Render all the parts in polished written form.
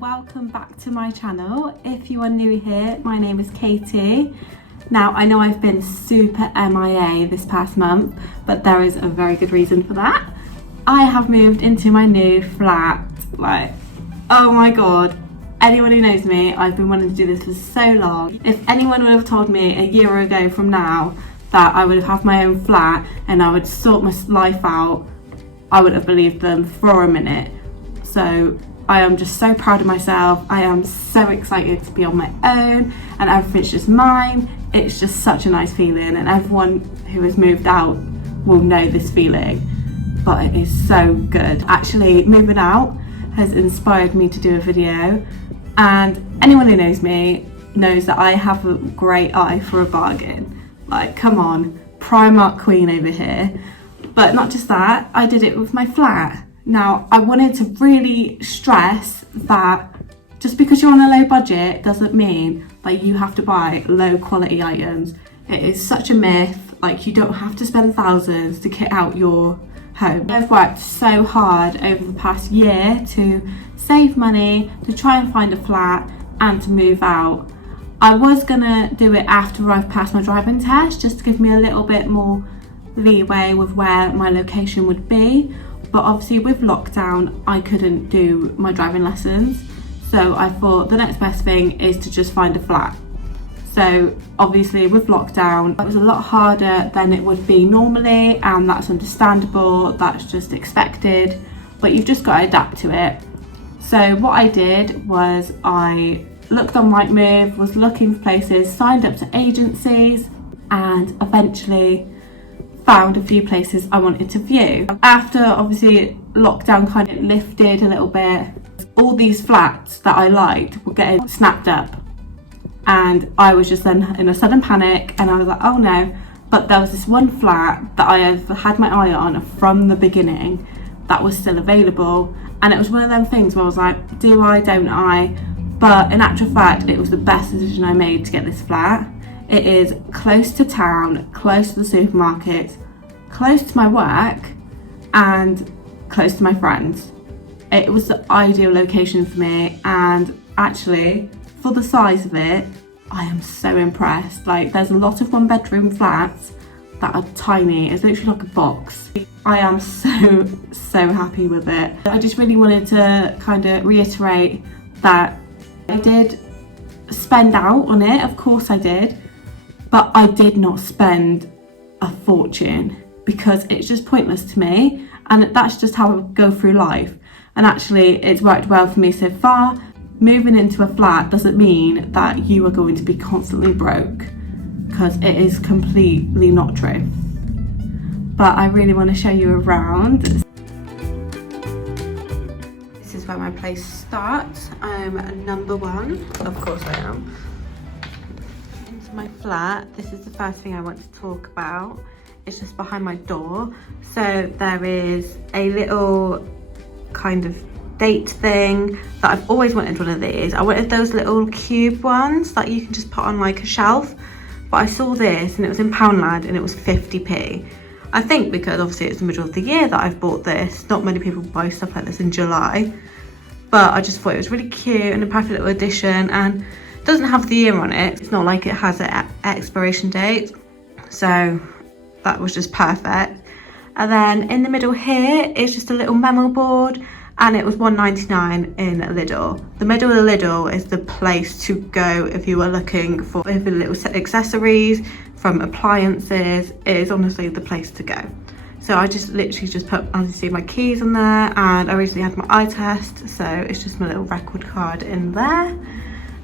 welcome back to my channel. If you are new here, my name is Katie. Now I know I've been super MIA this past month, but there is a very good reason for that. I have moved into my new flat. Like, oh my god, anyone who knows me, I've been wanting to do this for so long. If anyone would have told me a year ago from now that I would have my own flat and I would sort my life out, I would have believed them for a minute. So I am just so proud of myself. I am so excited to be on my own and everything's just mine. It's just such a nice feeling, and everyone who has moved out will know this feeling, but it is so good. Actually, moving out has inspired me to do a video, and anyone who knows me knows that I have a great eye for a bargain. Like, come on, Primark queen over here. But not just that, I did it with my flat. Now, I wanted to really stress that just because you're on a low budget doesn't mean that you have to buy low quality items. It is such a myth. Like, you don't have to spend thousands to kit out your home. I've worked so hard over the past year to save money, to try and find a flat and to move out. I was gonna do it after I've passed my driving test, just to give me a little bit more leeway with where my location would be. But obviously with lockdown, I couldn't do my driving lessons. So I thought the next best thing is to just find a flat. So obviously with lockdown, it was a lot harder than it would be normally, and that's understandable, that's just expected, but you've just got to adapt to it. So what I did was I looked on Rightmove, was looking for places, signed up to agencies, and eventually found a few places I wanted to view. After obviously lockdown kind of lifted a little bit, all these flats that I liked were getting snapped up, and I was just then in a sudden panic, and I was like, oh no. But there was this one flat that I have had my eye on from the beginning that was still available, and it was one of them things where I was like, do I, don't I? But in actual fact, it was the best decision I made to get this flat. It is close to town, close to the supermarkets, close to my work, and close to my friends. It was the ideal location for me, and actually, for the size of it, I am so impressed. Like, there's a lot of one-bedroom flats that are tiny. It's literally like a box. I am so happy with it. I just really wanted to kind of reiterate that I did spend out on it, of course I did, but I did not spend a fortune because it's just pointless to me, and that's just how I go through life. And actually, it's worked well for me so far. Moving into a flat doesn't mean that you are going to be constantly broke, because it is completely not true. But I really want to show you around. This is where my place starts. I'm number one, of course I am. Into my flat, this is the first thing I want to talk about. It's just behind my door. So there is a little kind of date thing that I've always wanted one of these. I wanted those little cube ones that you can just put on like a shelf, but I saw this and it was in Poundland and it was 50p. I think because obviously it's the middle of the year that I've bought this. Not many people buy stuff like this in July, but I just thought it was really cute and a perfect little addition, and it doesn't have the year on it. It's not like it has an expiration date, so that was just perfect. And then in the middle here is just a little memo board, and it was £1.99 in Lidl. The middle of the Lidl is the place to go if you are looking for every little accessories from appliances. It is honestly the place to go. So I just literally just put, as you see, my keys in there, and I recently had my eye test, so it's just my little record card in there.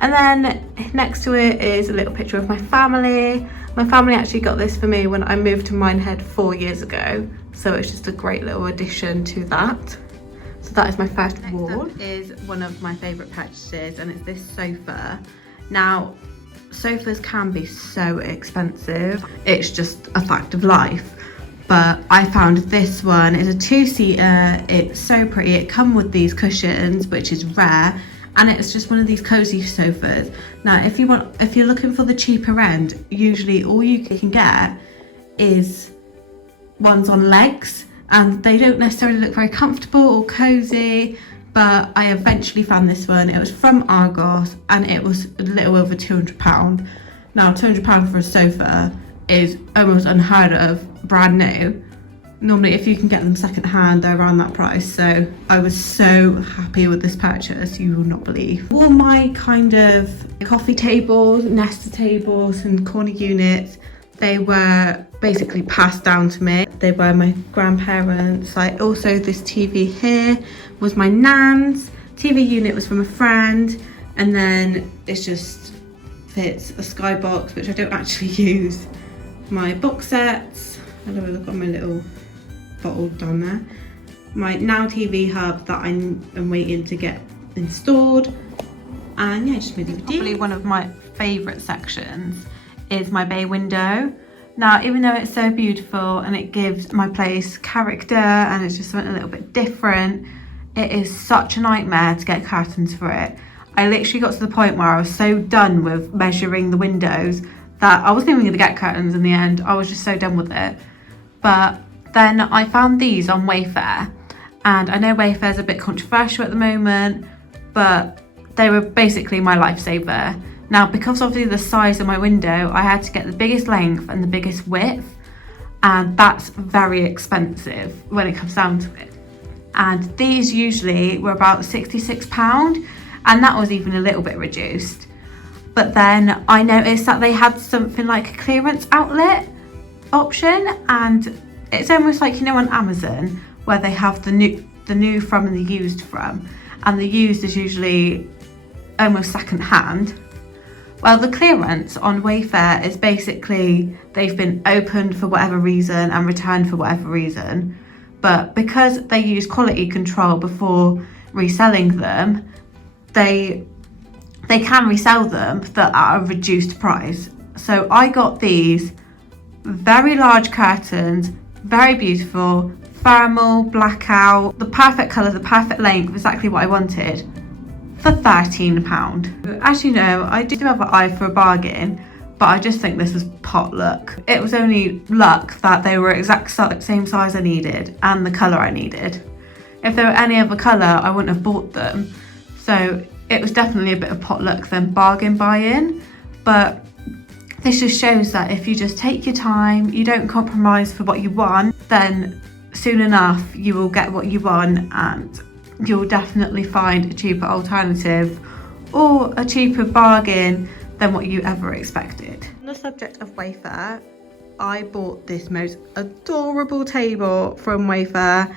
And then next to it is a little picture of my family. My family actually got this for me when I moved to Minehead 4 years ago, so it's just a great little addition to that. So that is my first wall. Next up is one of my favourite purchases, and it's this sofa. Now, sofas can be so expensive. It's just a fact of life. But I found this one. It's a two-seater. It's so pretty. It comes with these cushions, which is rare, and it's just one of these cozy sofas. Now, if you're looking for the cheaper end, usually all you can get is ones on legs, and they don't necessarily look very comfortable or cozy, but I eventually found this one. It was from Argos and it was a little over £200. Now £200 for a sofa is almost unheard of, brand new. Normally if you can get them second hand, they're around that price. So I was so happy with this purchase, you will not believe. All my kind of coffee tables, nester tables and corner units, they were basically passed down to me. They were my grandparents. Like also this TV here was my nan's. TV unit was from a friend. And then it's just fits a skybox, which I don't actually use. My box sets. I don't know, I've got my little bottle down there. My Now TV hub that I am waiting to get installed. And yeah, just my DVD. Probably one of my favourite sections is my bay window. Now, even though it's so beautiful and it gives my place character and it's just something a little bit different, it is such a nightmare to get curtains for it. I literally got to the point where I was so done with measuring the windows that I wasn't even going to get curtains in the end. I was just so done with it. But then I found these on Wayfair, and I know Wayfair's a bit controversial at the moment, but they were basically my lifesaver. Now, because obviously the size of my window, I had to get the biggest length and the biggest width, and that's very expensive when it comes down to it. And these usually were about £66, and that was even a little bit reduced. But then I noticed that they had something like a clearance outlet option, and it's almost like, you know, on Amazon where they have the new from and the used from, and the used is usually almost second hand. Well, the clearance on Wayfair is basically they've been opened for whatever reason and returned for whatever reason, but because they use quality control before reselling them, they can resell them at a reduced price. So I got these very large curtains, very beautiful, thermal, blackout, the perfect colour, the perfect length, exactly what I wanted, for £13. As you know, I do have an eye for a bargain, but I just think this was pot luck. It was only luck that they were exact same size I needed and the colour I needed. If they were any other colour, I wouldn't have bought them. So it was definitely a bit of pot luck than bargain buying, but this just shows that if you just take your time, you don't compromise for what you want, then soon enough you will get what you want, and you'll definitely find a cheaper alternative or a cheaper bargain than what you ever expected. On the subject of Wayfair, I bought this most adorable table from Wayfair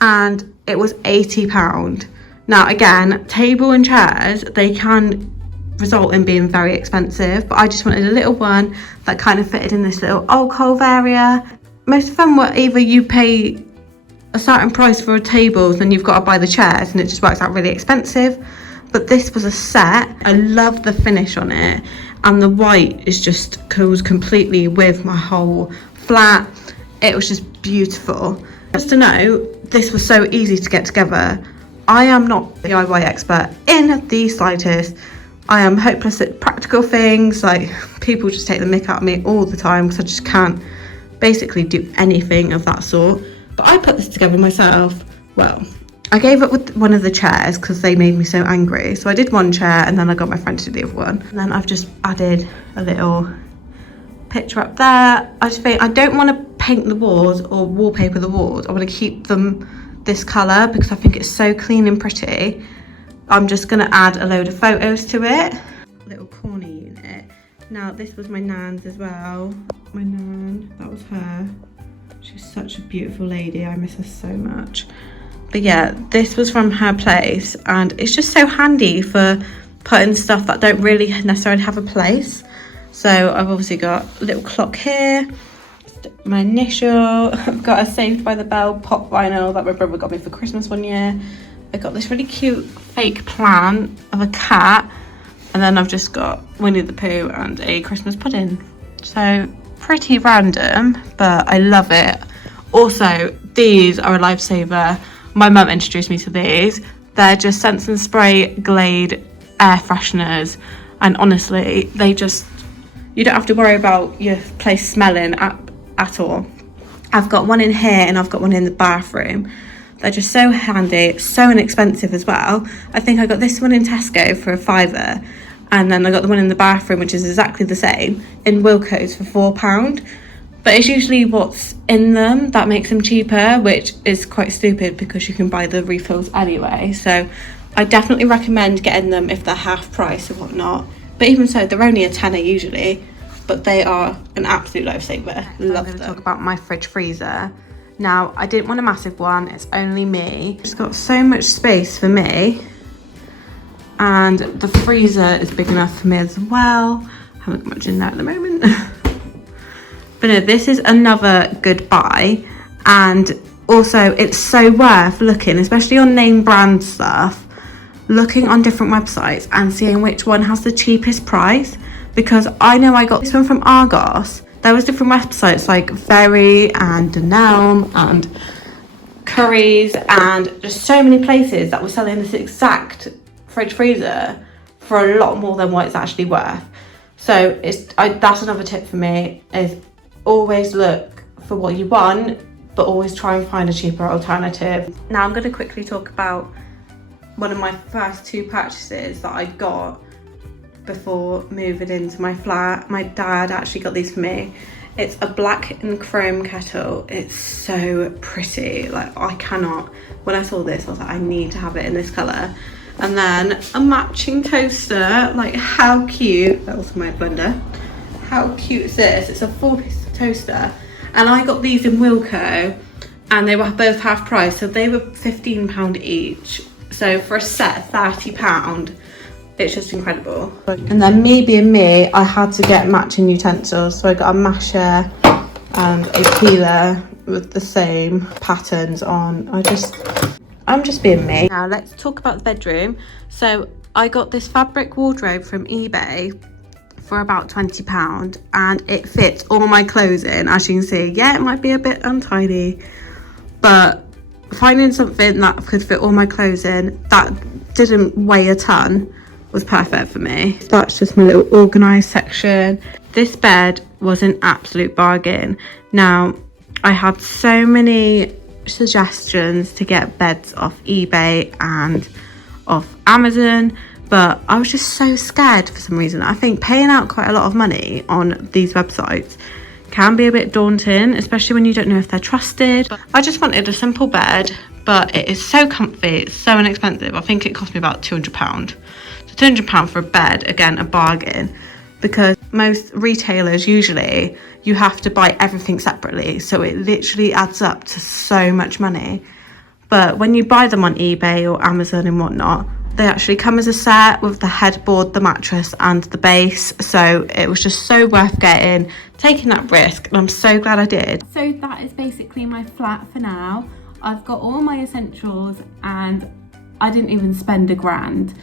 and it was £80. Now again, table and chairs, they can result in being very expensive, but I just wanted a little one that kind of fitted in this little alcove area. Most of them were either you pay a certain price for a table, then you've got to buy the chairs and it just works out really expensive. But this was a set. I love the finish on it, and the white is just goes completely with my whole flat. It was just beautiful. Just to know, this was so easy to get together. I am not a DIY expert in the slightest. I am hopeless at practical things. Like, people just take the mick out of me all the time because I just can't basically do anything of that sort. But I put this together myself. Well, I gave up with one of the chairs because they made me so angry. So I did one chair and then I got my friend to do the other one. And then I've just added a little picture up there. I just think I don't want to paint the walls or wallpaper the walls. I want to keep them this colour because I think it's so clean and pretty. I'm just going to add a load of photos to it. Little corner unit. Now this was my nan's as well. My nan, that was her. She's such a beautiful lady. I miss her so much. But yeah, this was from her place, and it's just so handy for putting stuff that don't really necessarily have a place. So I've obviously got a little clock here, my initial. I've got a Saved by the Bell pop vinyl that my brother got me for Christmas one year. I got this really cute fake plant of a cat, and then I've just got Winnie the Pooh and a Christmas pudding. So pretty random, but I love it. Also, these are a lifesaver. My mum introduced me to these. They're just Sense and Spray Glade air fresheners, and honestly, they just, you don't have to worry about your place smelling at all. I've got one in here and I've got one in the bathroom. They're just so handy, so inexpensive as well. I think I got this one in Tesco for £5, and then I got the one in the bathroom, which is exactly the same, in Wilko's for £4. But it's usually what's in them that makes them cheaper, which is quite stupid because you can buy the refills anyway. So I definitely recommend getting them if they're half price or whatnot. But even so, they're only a tenner usually, but they are an absolute lifesaver. Love them. I'm going to talk about my fridge freezer. Now, I didn't want a massive one, it's only me. It's got so much space for me. And the freezer is big enough for me as well. I haven't got much in there at the moment. But no, this is another good buy. And also, it's so worth looking, especially on name brand stuff, looking on different websites and seeing which one has the cheapest price. Because I know I got this one from Argos. There was different websites like Very and Denelm and Curry's and just so many places that were selling this exact fridge freezer for a lot more than what it's actually worth. So that's another tip for me, is always look for what you want, but always try and find a cheaper alternative. Now I'm going to quickly talk about one of my first 2 purchases that I got before moving into my flat. My dad actually got these for me. It's a black and chrome kettle. It's so pretty, like I cannot, when I saw this I was like, I need to have it in this colour. And then a matching toaster, like how cute, that was my blender. How cute is this? It's a 4-piece toaster, and I got these in Wilko and they were both half price, so they were £15 each. So for a set, £30. It's just incredible. And then me being me, I had to get matching utensils. So I got a masher and a peeler with the same patterns on. I'm just being me. Now let's talk about the bedroom. So I got this fabric wardrobe from eBay for about £20, and it fits all my clothes in. As you can see, yeah, it might be a bit untidy, but finding something that could fit all my clothes in that didn't weigh a ton was perfect for me. That's just my little organised section. This bed was an absolute bargain. Now, I had so many suggestions to get beds off eBay and off Amazon, but I was just so scared for some reason. I think paying out quite a lot of money on these websites can be a bit daunting, especially when you don't know if they're trusted. I just wanted a simple bed, but it is so comfy, it's so inexpensive. I think it cost me about £200. £200 for a bed, again, a bargain, because most retailers usually you have to buy everything separately, so it literally adds up to so much money. But when you buy them on eBay or Amazon and whatnot, they actually come as a set with the headboard, the mattress and the base. So it was just so worth taking that risk, and I'm so glad I did. So that is basically my flat for now. I've got all my essentials and I didn't even spend £1,000.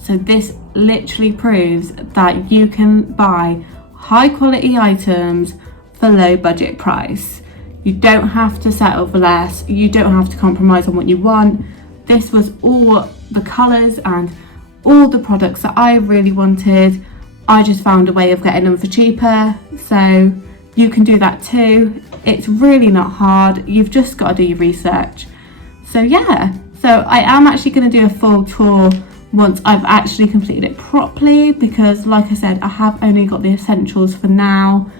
So this literally proves that you can buy high quality items for low budget price. You don't have to settle for less. You don't have to compromise on what you want. This was all the colours and all the products that I really wanted. I just found a way of getting them for cheaper. So you can do that too. It's really not hard. You've just got to do your research. So yeah, so I am actually going to do a full tour once I've actually completed it properly, because like I said, I have only got the essentials for now,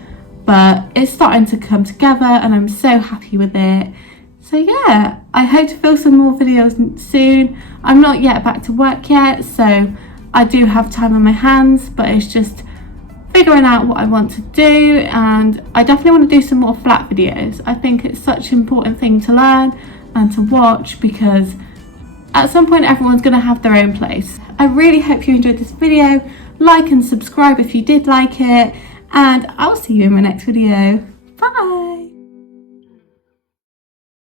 but it's starting to come together and I'm so happy with it. So yeah, I hope to film some more videos soon. I'm not yet back to work yet, so I do have time on my hands, but it's just figuring out what I want to do, and I definitely want to do some more flat videos. I think it's such an important thing to learn and to watch, because at some point everyone's going to have their own place. I really hope you enjoyed this video. Like and subscribe if you did like it, and I'll see you in my next video. Bye!